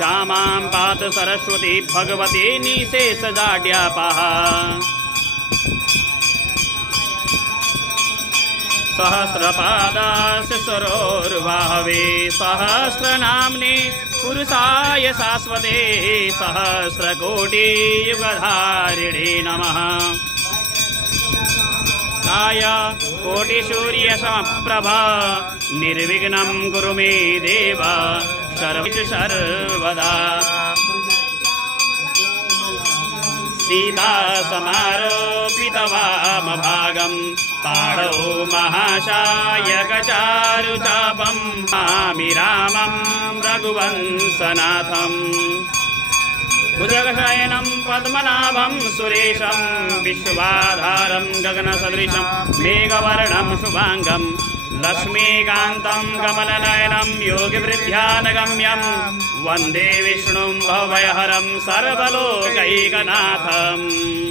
श्यामां पात सरस्वती भगवती निशेषजाड्यापः सहस्रपादास्य सरोर्बाहवे सहस्रनाम्ने पुरुषाय शाश्वते सहस्रकोटियुगधारिणे नमः। काय कोटिसूर्यसमप्रभा निर्विघ्नं कुरु मे देव सर्वेषु सर्वदा। सीता समारोपितवामभागं पाणौ महाशायकचारुचापं मामि रामं रघुवंशनाथम्। भुजगशयनं पद्मनाभं सुरेशं विश्वाधारं गगनसदृशं मेघवर्णं शुभांगं लक्ष्मीकान्तं कमलनयनं योगिवृद्ध्यानगम्यं वन्दे विष्णुं भवभयहरं सर्वलोकैकनाथम्।